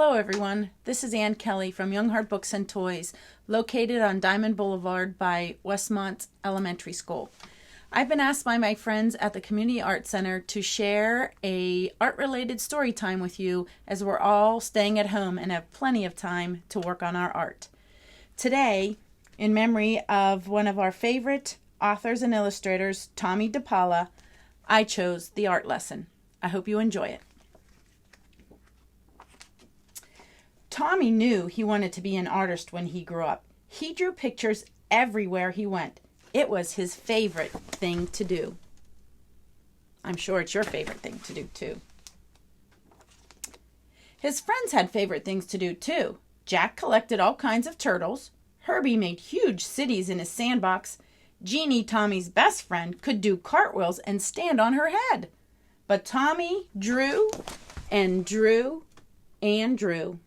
Hello everyone, this is Ann Kelly from Young Heart Books and Toys, located on Diamond Boulevard by Westmont Elementary School. I've been asked by my friends at the Community Art Center to share a art-related story time with you as we're all staying at home and have plenty of time to work on our art. Today, in memory of one of our favorite authors and illustrators, Tommy DePaula, I chose the art lesson. I hope you enjoy it. Tommy knew he wanted to be an artist when he grew up. He drew pictures everywhere he went. It was his favorite thing to do. I'm sure it's your favorite thing to do too. His friends had favorite things to do too. Jack collected all kinds of turtles. Herbie made huge cities in his sandbox. Jeannie, Tommy's best friend, could do cartwheels and stand on her head. But Tommy drew and drew and drew.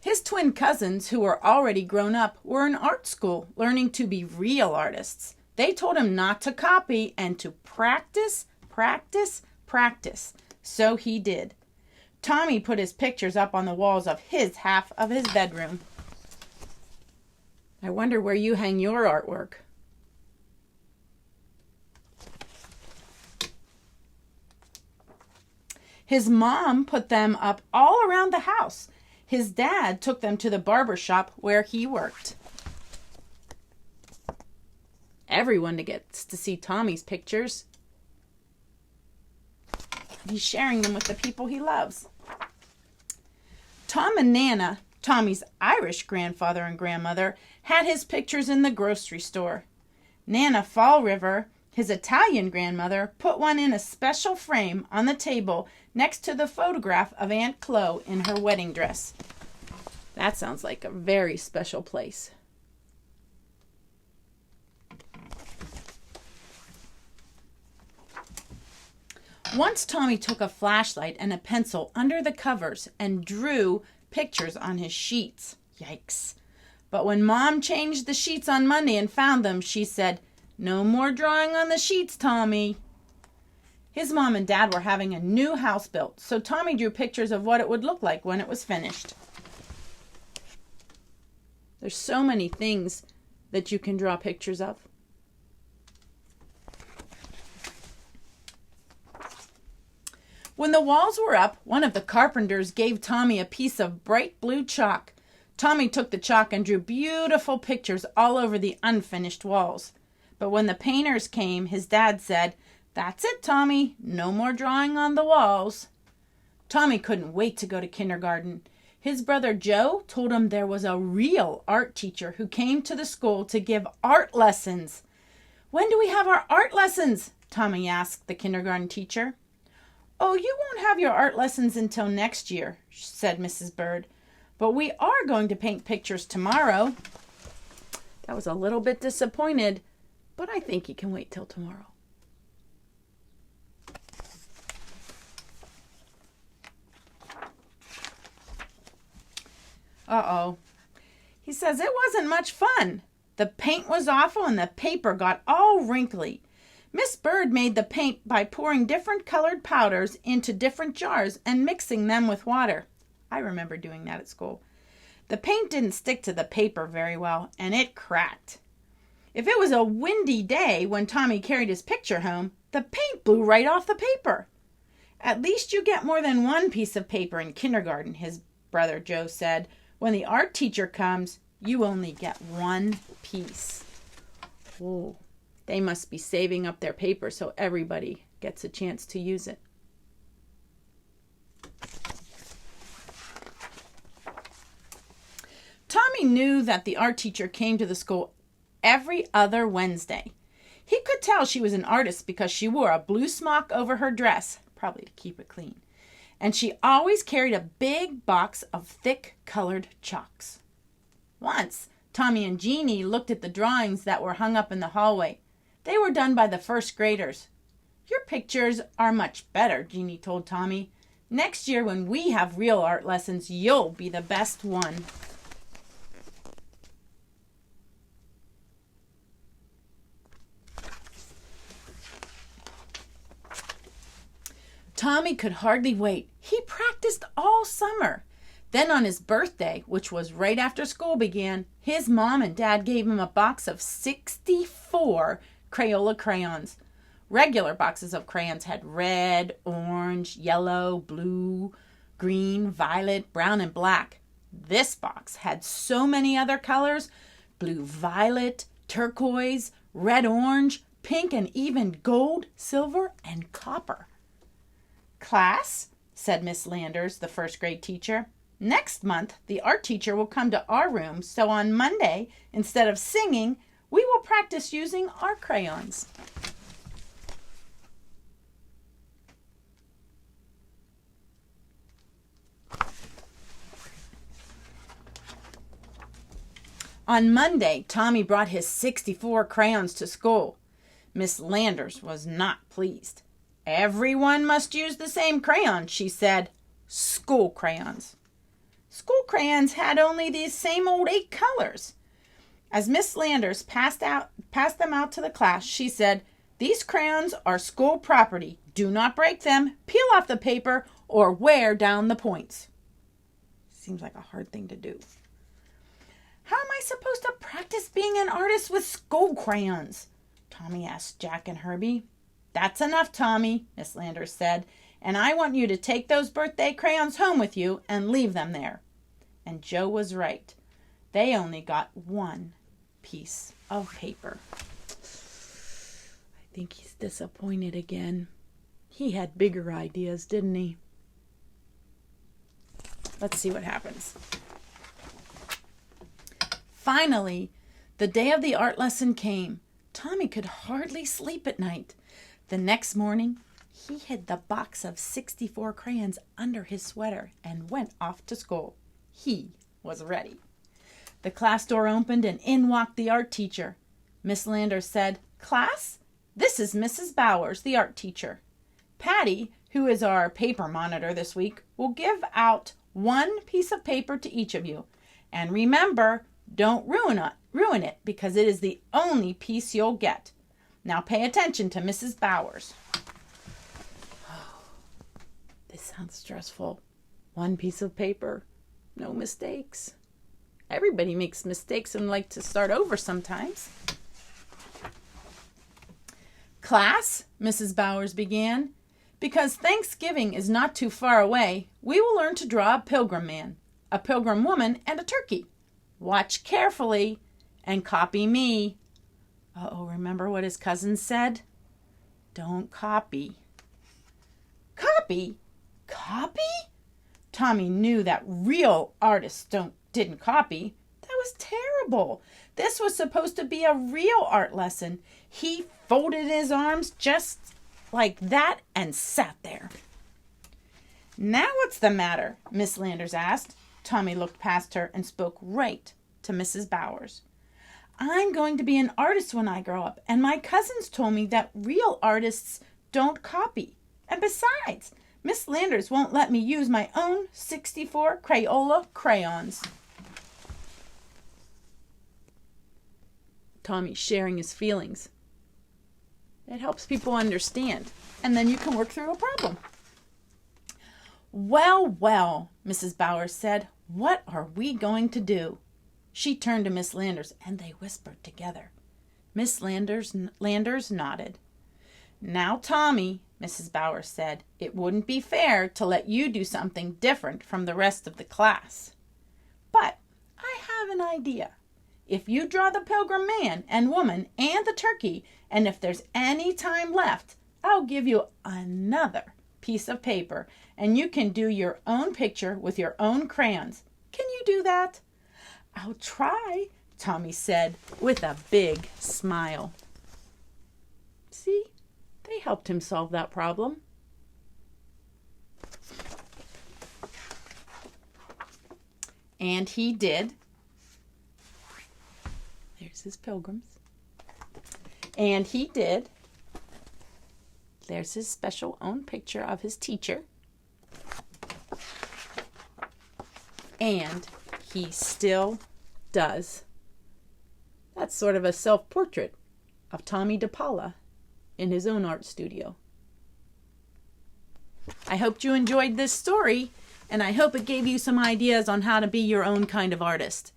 His twin cousins, who were already grown up, were in art school, learning to be real artists. They told him not to copy and to practice, practice, practice. So he did. Tommy put his pictures up on the walls of his half of his bedroom. I wonder where you hang your artwork. His mom put them up all around the house. His dad took them to the barber shop where he worked. Everyone gets to see Tommy's pictures. He's sharing them with the people he loves. Tom and Nana, Tommy's Irish grandfather and grandmother, had his pictures in the grocery store. Nana Fall River, his Italian grandmother, put one in a special frame on the table next to the photograph of Aunt Chloe in her wedding dress. That sounds like a very special place. Once Tommy took a flashlight and a pencil under the covers and drew pictures on his sheets. Yikes. But when Mom changed the sheets on Monday and found them, she said, "No more drawing on the sheets, Tommy." His mom and dad were having a new house built, so Tommy drew pictures of what it would look like when it was finished. There's so many things that you can draw pictures of. When the walls were up, one of the carpenters gave Tommy a piece of bright blue chalk. Tommy took the chalk and drew beautiful pictures all over the unfinished walls. But when the painters came, his dad said, "That's it, Tommy. No more drawing on the walls." Tommy couldn't wait to go to kindergarten. His brother Joe told him there was a real art teacher who came to the school to give art lessons. "When do we have our art lessons?" Tommy asked the kindergarten teacher. "Oh, you won't have your art lessons until next year," said Mrs. Bird. "But we are going to paint pictures tomorrow." That was a little bit disappointed, but I think he can wait till tomorrow. Uh-oh. He says it wasn't much fun. The paint was awful and the paper got all wrinkly. Miss Bird made the paint by pouring different colored powders into different jars and mixing them with water. I remember doing that at school. The paint didn't stick to the paper very well, and it cracked. If it was a windy day when Tommy carried his picture home, the paint blew right off the paper. "At least you get more than one piece of paper in kindergarten," his brother Joe said. "When the art teacher comes, you only get one piece." Oh. They must be saving up their paper so everybody gets a chance to use it. Tommy knew that the art teacher came to the school every other Wednesday. He could tell she was an artist because she wore a blue smock over her dress, probably to keep it clean. And she always carried a big box of thick colored chalks. Once, Tommy and Jeannie looked at the drawings that were hung up in the hallway. They were done by the first graders. "Your pictures are much better," Jeannie told Tommy. "Next year when we have real art lessons, you'll be the best one." Tommy could hardly wait. He practiced all summer. Then on his birthday, which was right after school began, his mom and dad gave him a box of 64 Crayola crayons. Regular boxes of crayons had red, orange, yellow, blue, green, violet, brown, and black. This box had so many other colors: blue-violet, turquoise, red-orange, pink, and even gold, silver, and copper. "Class," said Miss Landers, the first-grade teacher, "next month the art teacher will come to our room, so on Monday, instead of singing, we will practice using our crayons." On Monday, Tommy brought his 64 crayons to school. Miss Landers was not pleased. "Everyone must use the same crayons," she said. "School crayons." School crayons had only these same old 8 colors. As Miss Landers passed them out to the class, she said, "These crayons are school property. Do not break them, peel off the paper, or wear down the points." Seems like a hard thing to do. "How am I supposed to practice being an artist with school crayons?" Tommy asked Jack and Herbie. "That's enough, Tommy," Miss Landers said, "and I want you to take those birthday crayons home with you and leave them there." And Joe was right. They only got 1 piece of paper. I think he's disappointed again. He had bigger ideas, didn't he? Let's see what happens. Finally, the day of the art lesson came. Tommy could hardly sleep at night. The next morning, he hid the box of 64 crayons under his sweater and went off to school. He was ready. The class door opened and in walked the art teacher. Miss Landers said, "Class, this is Mrs. Bowers, the art teacher. Patty, who is our paper monitor this week, will give out 1 piece of paper to each of you. And remember, don't ruin it because it is the only piece you'll get. Now pay attention to Mrs. Bowers." This sounds stressful. 1 piece of paper, no mistakes. Everybody makes mistakes and like to start over sometimes. "Class," Mrs. Bowers began, "because Thanksgiving is not too far away, we will learn to draw a pilgrim man, a pilgrim woman, and a turkey. Watch carefully and copy me." Remember what his cousin said? Don't copy. Copy? Copy? Tommy knew that real artists didn't copy. That was terrible. This was supposed to be a real art lesson. He folded his arms just like that and sat there. "Now what's the matter?" Miss Landers asked. Tommy looked past her and spoke right to Mrs. Bowers. "I'm going to be an artist when I grow up, and my cousins told me that real artists don't copy. And besides, Miss Landers won't let me use my own 64 Crayola crayons." Tommy's sharing his feelings. It helps people understand, and then you can work through a problem. "Well, well," Mrs. Bowers said, "what are we going to do?" She turned to Miss Landers, and they whispered together. Miss Landers nodded. "Now, Tommy," Mrs. Bowers said, "it wouldn't be fair to let you do something different from the rest of the class. But I have an idea. If you draw the pilgrim man and woman and the turkey, and if there's any time left, I'll give you another piece of paper, and you can do your own picture with your own crayons. Can you do that?" "I'll try," Tommy said with a big smile. See, they helped him solve that problem. And he did. There's his pilgrims. And he did. There's his special own picture of his teacher. And he still does. That's sort of a self-portrait of Tommy DePaula in his own art studio. I hope you enjoyed this story, and I hope it gave you some ideas on how to be your own kind of artist.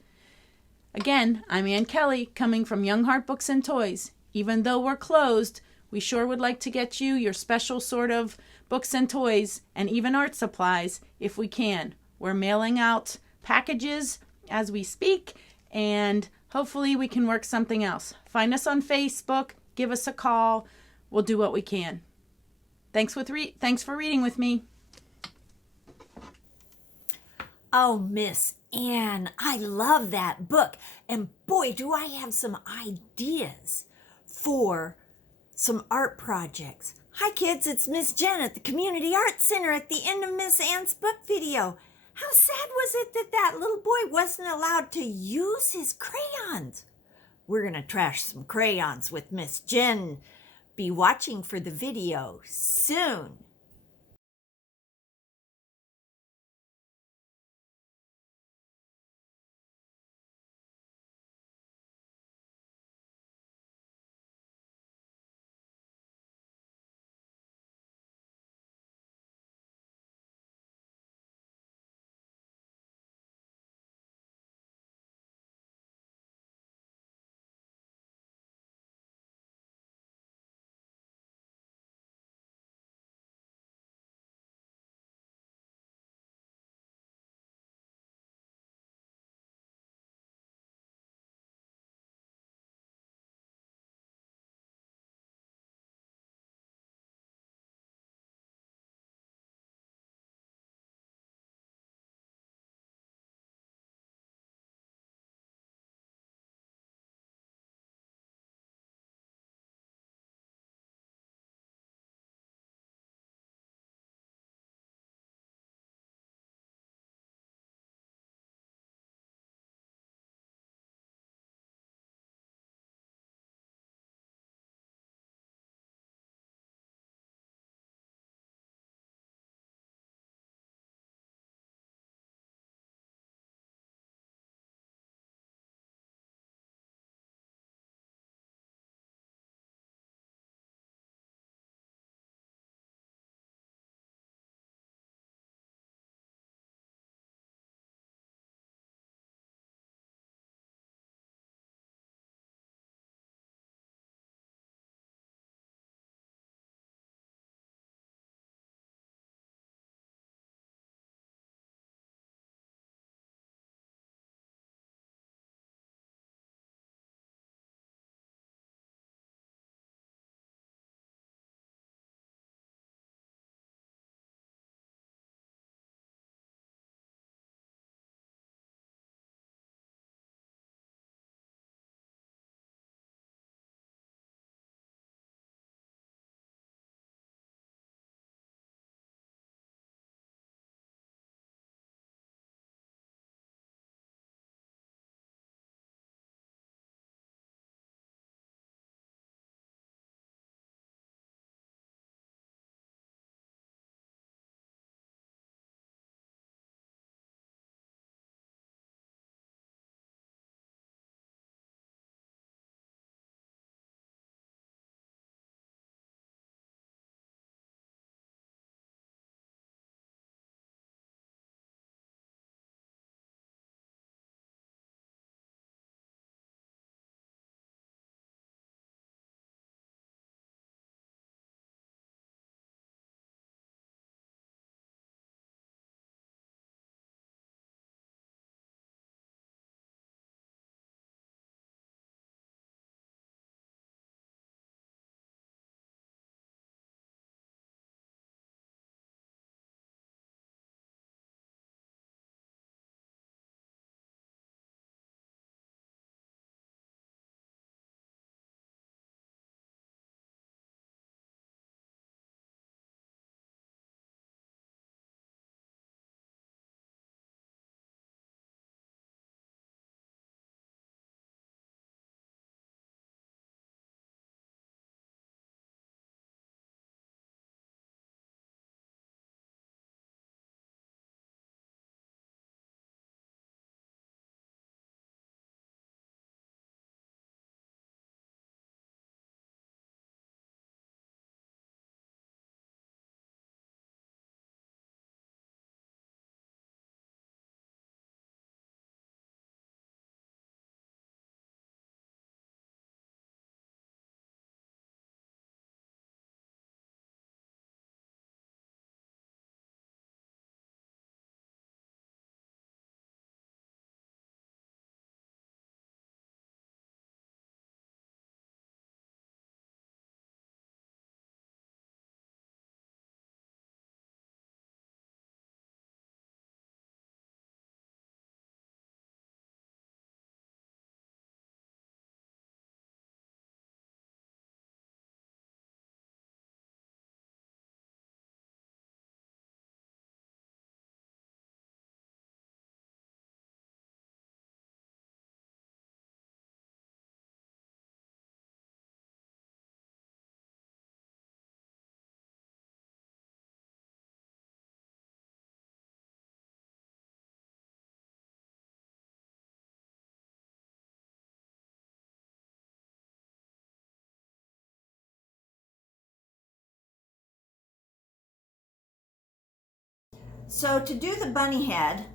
Again, I'm Ann Kelly, coming from Young Heart Books and Toys. Even though we're closed, we sure would like to get you your special sort of books and toys and even art supplies if we can. We're mailing out packages as we speak, and hopefully we can work something else. Find us on Facebook, give us a call. We'll do what we can. Thanks for reading with me. Oh, Miss Ann, I love that book. And boy, do I have some ideas for some art projects. Hi, kids, it's Miss Jen at the Community Arts Center at the end of Miss Ann's book video. How sad was it that that little boy wasn't allowed to use his crayons? We're going to trash some crayons with Miss Jen. Be watching for the video soon. So to do the bunny head,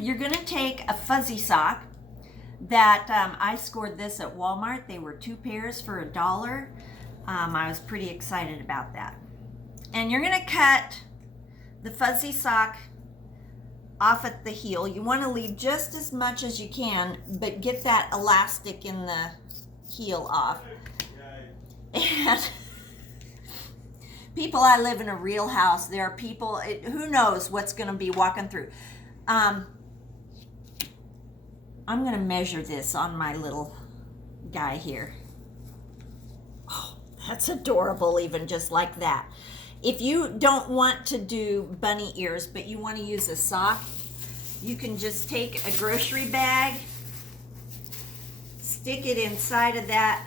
you're going to take a fuzzy sock that I scored this at Walmart. They were 2 pairs for $1. I was pretty excited about that. And you're going to cut the fuzzy sock off at the heel. You want to leave just as much as you can, but get that elastic in the heel off. And people, I live in a real house. There are people, who knows what's going to be walking through. I'm going to measure this on my little guy here. Oh, that's adorable, even just like that. If you don't want to do bunny ears, but you want to use a sock, you can just take a grocery bag, stick it inside of that,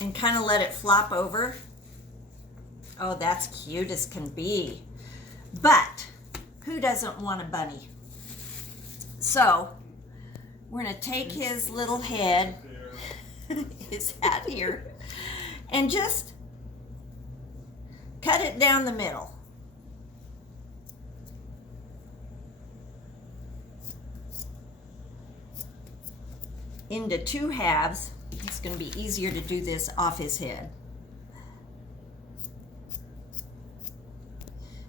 and kind of let it flop over. Oh, that's cute as can be. But who doesn't want a bunny? So we're going to take his little head, his hat here, and just cut it down the middle. Into 2 halves. It's going to be easier to do this off his head.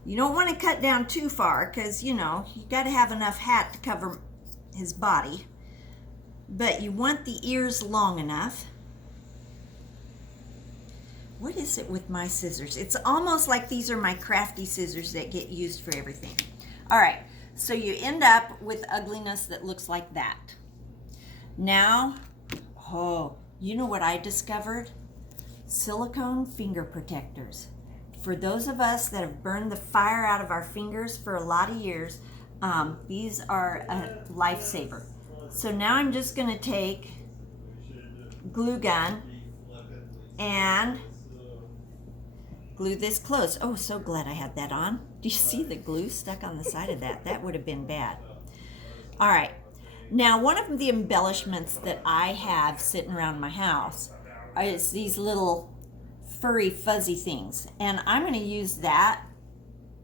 You don't want to cut down too far because, you know, you got to have enough hat to cover his body. But you want the ears long enough. What is it with my scissors? It's almost like these are my crafty scissors that get used for everything. All right, so you end up with ugliness that looks like that. Now, oh, you know what I discovered? Silicone finger protectors. For those of us that have burned the fire out of our fingers for a lot of years, these are a lifesaver. So now I'm just going to take glue gun and glue this closed. Oh, so glad I had that on. Do you see the glue stuck on the side of that? That would have been bad. All right. Now, one of the embellishments that I have sitting around my house is these little furry, fuzzy things. And I'm going to use that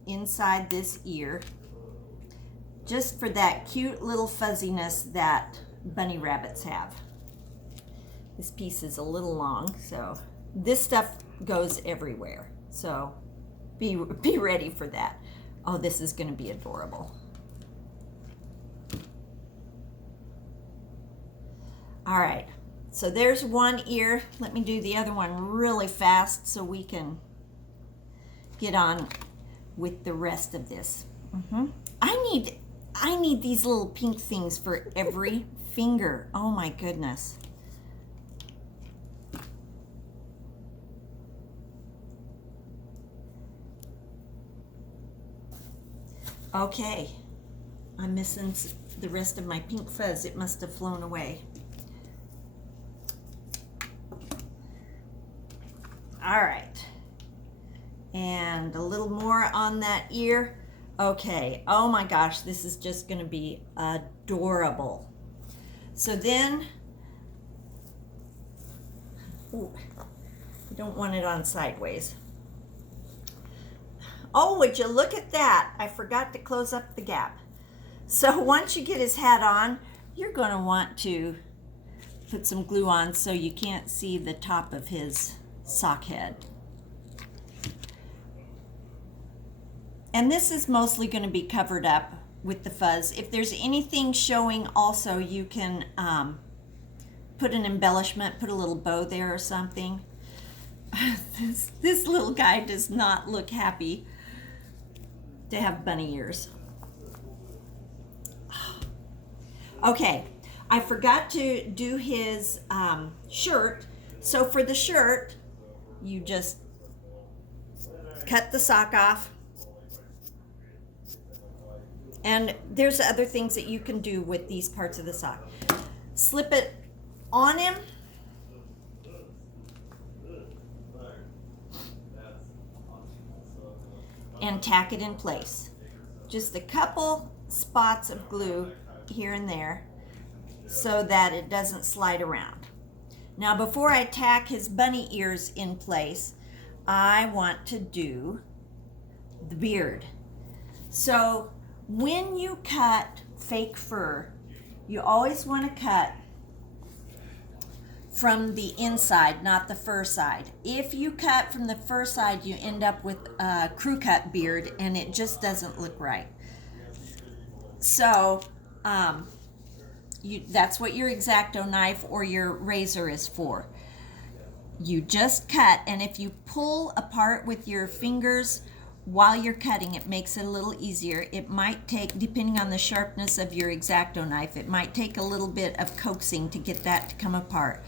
inside this ear just for that cute little fuzziness that bunny rabbits have. This piece is a little long, so this stuff goes everywhere. So be ready for that. Oh, this is going to be adorable. All right, so there's one ear. Let me do the other one really fast so we can get on with the rest of this. I need these little pink things for every finger. Oh my goodness. Okay, I'm missing the rest of my pink fuzz. It must have flown away. All right, and a little more on that ear. Okay, oh my gosh, this is just gonna be adorable. So then, ooh, you don't want it on sideways. Oh, would you look at that? I forgot to close up the gap. So once you get his hat on, you're gonna want to put some glue on so you can't see the top of his sock head. And this is mostly going to be covered up with the fuzz. If there's anything showing also, you can put an embellishment, put a little bow there or something. This little guy does not look happy to have bunny ears. Okay, I forgot to do his shirt. So for the shirt, you just cut the sock off. And there's other things that you can do with these parts of the sock. Slip it on him. And tack it in place. Just a couple spots of glue here and there so that it doesn't slide around. Now before I tack his bunny ears in place, I want to do the beard. So when you cut fake fur, you always want to cut from the inside, not the fur side. If you cut from the fur side, you end up with a crew cut beard and it just doesn't look right. So that's what your X-Acto knife or your razor is for. You just cut, and if you pull apart with your fingers while you're cutting, it makes it a little easier. It might take, depending on the sharpness of your X-Acto knife, it might take a little bit of coaxing to get that to come apart.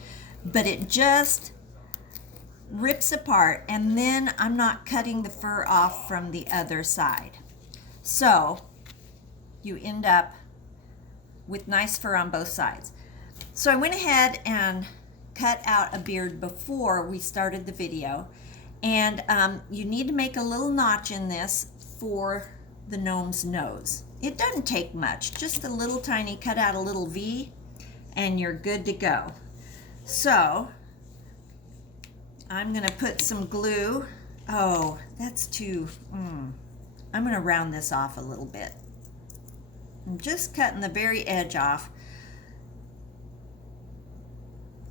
But it just rips apart, and then I'm not cutting the fur off from the other side. So you end up with nice fur on both sides. So I went ahead and cut out a beard before we started the video. And you need to make a little notch in this for the gnome's nose. It doesn't take much, just a little tiny, cut out a little V and you're good to go. So I'm gonna put some glue. Oh, that's too, I'm gonna round this off a little bit. I'm just cutting the very edge off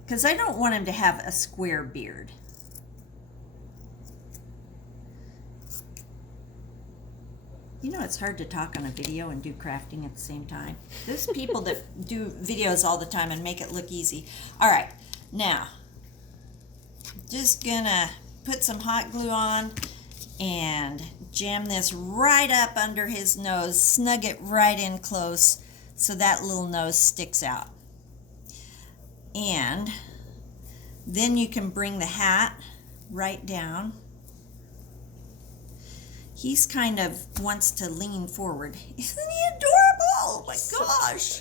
because I don't want him to have a square beard. You know, it's hard to talk on a video and do crafting at the same time. There's people that do videos all the time and make it look easy. All right, now, just gonna put some hot glue on and jam this right up under his nose, snug it right in close so that little nose sticks out. And then you can bring the hat right down. He's kind of wants to lean forward. Isn't he adorable? Oh my gosh.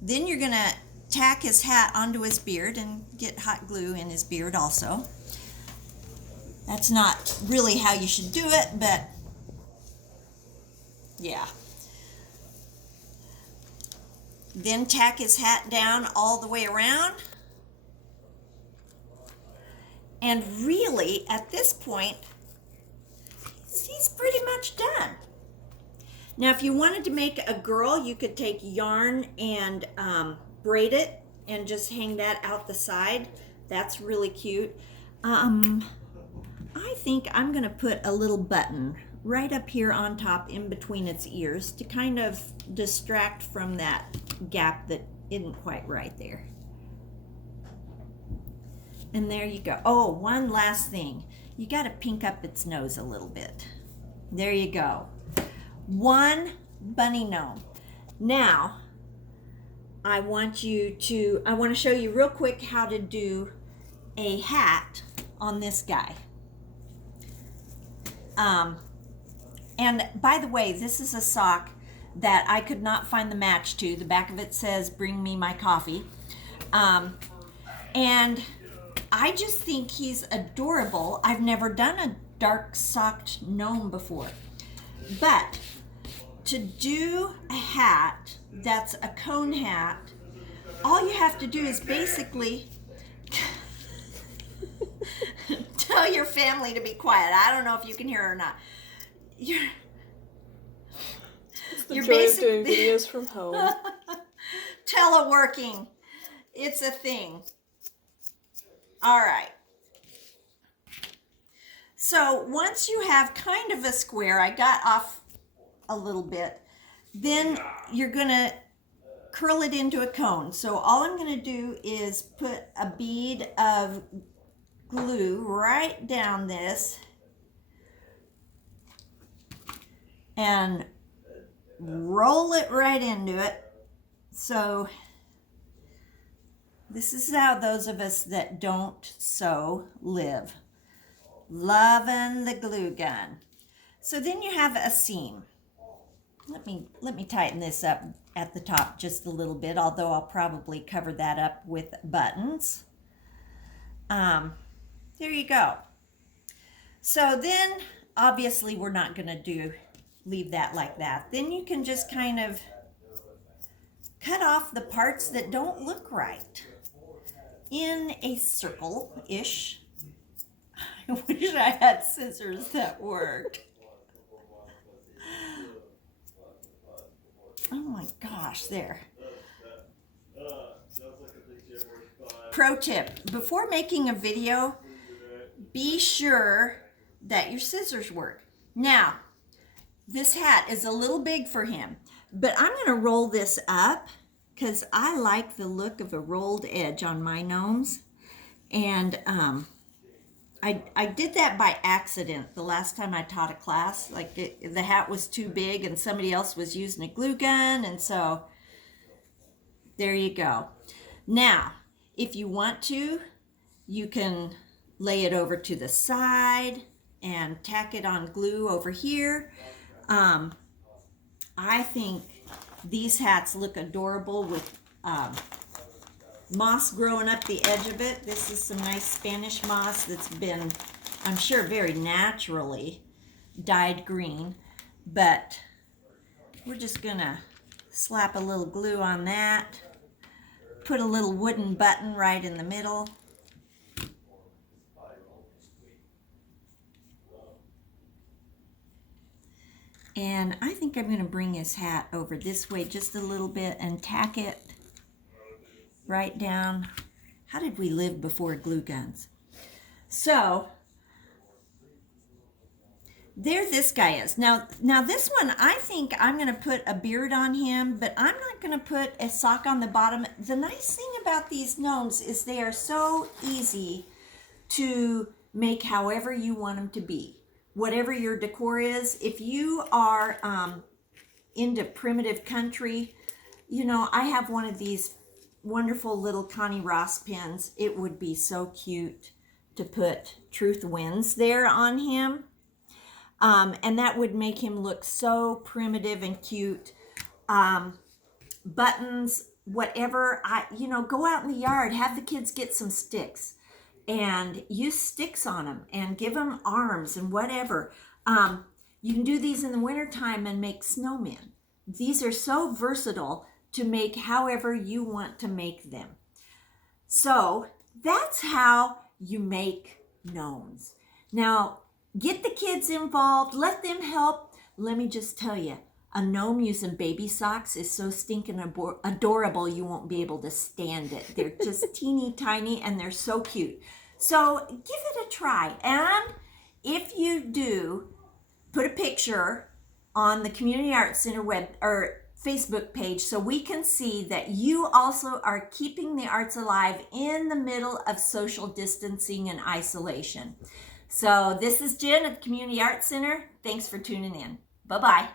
Then you're gonna tack his hat onto his beard and get hot glue in his beard also. That's not really how you should do it, but yeah. Then tack his hat down all the way around. And really, at this point, he's pretty much done. Now, if you wanted to make a girl, you could take yarn and braid it and just hang that out the side. That's really cute. I think I'm gonna put a little button right up here on top in between its ears to kind of distract from that gap that isn't quite right there. And there you go. Oh, one last thing. You got to pink up its nose a little bit. There you go. One bunny gnome. Now, I want to show you real quick how to do a hat on this guy. And by the way, this is a sock that I could not find the match to. The back of it says, "Bring me my coffee." And I just think he's adorable. I've never done a dark socked gnome before. But to do a hat that's a cone hat, all you have to do is basically tell your family to be quiet. I don't know if you can hear or not. It's the joy of doing videos from home. Teleworking. It's a thing. All right. So once you have kind of a square, I got off a little bit, then you're going to curl it into a cone. So all I'm going to do is put a bead of glue right down this and roll it right into it. So this is how those of us that don't sew live. Loving the glue gun. So then you have a seam. Let me tighten this up at the top just a little bit, although I'll probably cover that up with buttons. There you go. So then obviously we're not going to leave that like that. Then you can just kind of cut off the parts that don't look right in a circle-ish I wish I had scissors that worked. Oh my gosh, there. Pro tip, before making a video, be sure that your scissors work. Now, this hat is a little big for him, but I'm going to roll this up because I like the look of a rolled edge on my gnomes. And I did that by accident the last time I taught a class. Like the hat was too big and somebody else was using a glue gun, and so there you go. Now, if you want to, you can lay it over to the side and tack it on glue over here. I think these hats look adorable with moss growing up the edge of it. This is some nice Spanish moss that's been, I'm sure, very naturally dyed green, but we're just gonna slap a little glue on that, put a little wooden button right in the middle. And I think I'm gonna bring his hat over this way just a little bit and tack it right down. How did we live before glue guns? So there this guy is. Now this one, I think I'm going to put a beard on him, but I'm not going to put a sock on the bottom. The nice thing about these gnomes is they are so easy to make however you want them to be. Whatever your decor is, if you are into primitive country, you know, I have one of these wonderful little Connie Ross pins. It would be so cute to put Truth Wins there on him. And that would make him look so primitive and cute. Buttons, whatever, go out in the yard, have the kids get some sticks and use sticks on them and give them arms and whatever. You can do these in the wintertime and make snowmen. These are so versatile to make however you want to make them. So that's how you make gnomes. Now, get the kids involved, let them help. Let me just tell you, a gnome using baby socks is so stinking adorable you won't be able to stand it. They're just teeny tiny and they're so cute. So give it a try. And if you do, put a picture on the Community Arts Center Facebook page so we can see that you also are keeping the arts alive in the middle of social distancing and isolation. So this is Jen at the Community Arts Center. Thanks for tuning in. Bye-bye.